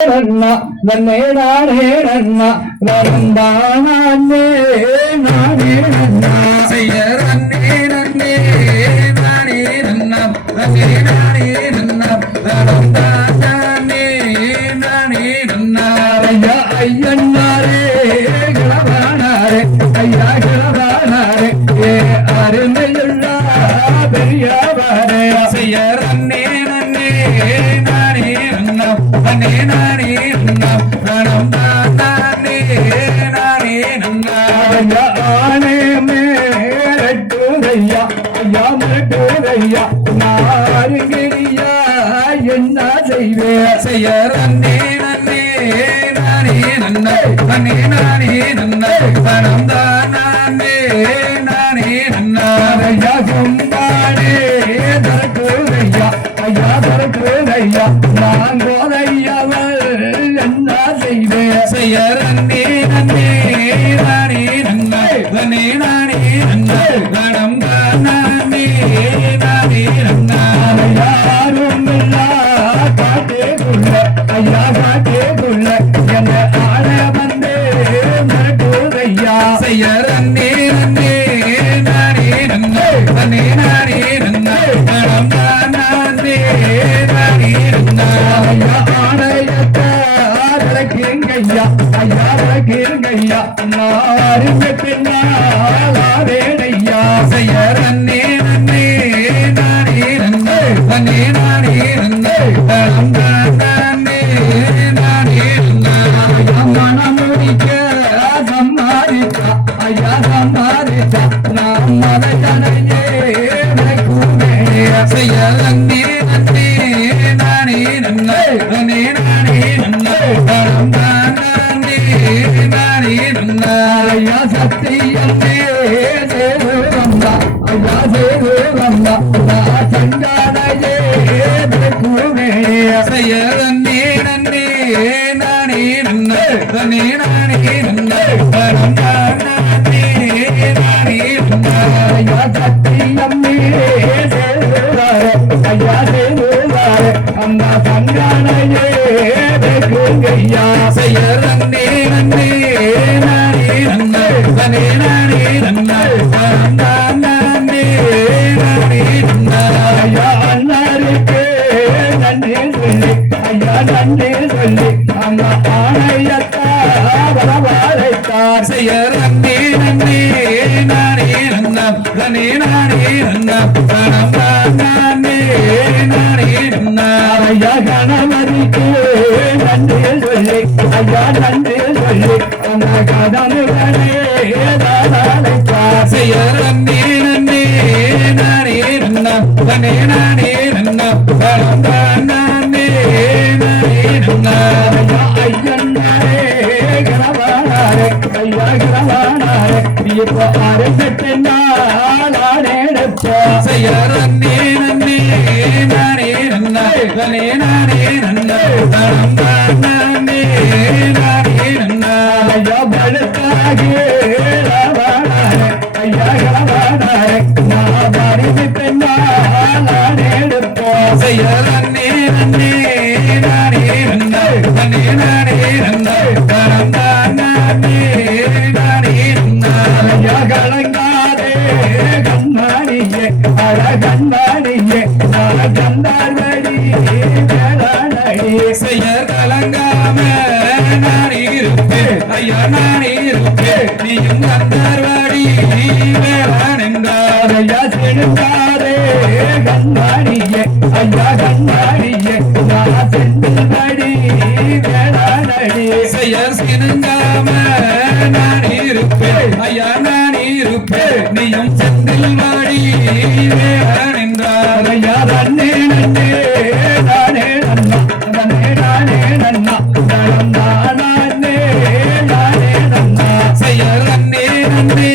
நன்னா நன்னே நானே நன்னா நந்தானே நானே நன்னா செய்ய நன்னே நன்னே நானே நன்னா நன்னே நானே நன்னா நந்தானே நானே நன்னா ஐயா ஐயன்னாரே கிளவானாரே ஐயா கிளவானாரே ஏ அருமையுள்ள பெரியவரே செய்ய நன்னே நன்னே நானே நன்னா நன்னே நானே நன்னா நந்தானே நானே நன்னா ஐயா ஆனே மேலட்டுதையா ஐயா மேலட்டுதையா நாருங்கிறியா என்ன செய்வே செய்ய நன்னே நன்னே நானே நன்னா நன்னே நானே நன்னா நந்தானே நானே நன்னா ஐயா கும்பாடே தரக்குதையா ஐயா தரக்குதையா நான் கோதையவள் என்ன செய்வே செய்ய நன்னே நன்னே நானே நன்னா நன்னே நானே நன்னா நந்தானே நானே நன்னா யாரும் இல்லா காட்டேக்குள்ள ஐயா காட்டேக்குள்ள என்ன ஆட வந்து மரட்டுதையா செய்ய நன்னே நன்னே நானே நன்னா நன்னே நானே நன்னா நந்தானே நானே நன்னா ஐயா ஆணையத்தையா ஐயா விளக்கீங்கய்யா நாருங்க பின்னாலேடையா செய்ய நன்னே நன்னே நானே நன்னா நன்னே நானே நன்னா நந்தானே நானே நன்னா ஐயா மனமுடிக்க சம்மாரித்தா ஐயா சம்மாரித்தா நாம் மதஜனையே விளக்குமே செய்ய நன்னே நன்னே நானே நன்னா நன்னே நானே நன்னா நந்தானே நானே நன்னா ஐயா சத்தியமே சேது வந்தா ஐயா சேது வந்தா நான் சங்கானையே விளக்குமே செய்ய நன்னே நன்னே நானே நன்னா நன்னே நானே நன்னா நந்தானே நானே நன்னா ஐயா சத்தியமே சேதுவாரே ஐயா சேதுவாரே அந்த சங்கானையே விளக்குங்கய்யா செய்ய நன்னே நன்னே நானே நன்னா நன்னே நானே நன்னா நந்தானே நானே நன்னா ஐயா அண்ணாருக்கு நன்றி சொல்லி ஐயா நன்றி சொல்லி அந்த ஆணையத்தா வரவாழைத்தார் செய்ய நன்னே நன்னே நானே நன்னா நன்னே நானே நன்னா நந்தானே நானே நன்னா ஐயா கணவருக்கு நன்றி சொல்லி ஐயா நன்றி சொல்லி அந்த கதமுடனே தாழைத்தார் செய்ய நன்னே நன்னே நானே நன்னா நன்னே நானே நன்னா நந்தானே நானே நன்னா ஐயா ஐயன்னாரே கணவனாரே ஐயா கணவனாரே இப்போ அரசு நாடெடுப்ப செய்ய நன்னே நன்னே நானே நன்னா நன்னே நானே நன்னா நந்தானே நானே நன்னா ஐயா படுத்தாகி ரவணாரே ஐயா ரவணாரே நான் பரிமித்து நாடெடுப்ப செய்ய நன்னே நன்னே நானே நன்னா நன்னே நானே நன்னா நந்தானே நானே நன்னா ஐயா கலங்காதே கண்ணாடியே அழ கண்ணாடியே நான் கண்டாடி வேளாணி செய்ய கலங்காம நான் இருப்பேன் ஐயா நான் இருப்பேன் நீயும் கந்தர்வாடி வேளாண் என்றார் ஐயா செடுங்காதே கண்ணாடியே ஐயா கண்ணாடியே நான் சென்றடி வேளாணி செய்ய சினுங்காம நான் இருப்பேன் ஐயா நான் இருப்பேன் நீயும் செந்தில் வாடி வேளாண் என்றார் ஐயா நன்னே நன்னே நானே நன்னா நன்னே நானே நன்னா நன்னா நானே நானே நன்னா செய்ய நன்னே நன்னே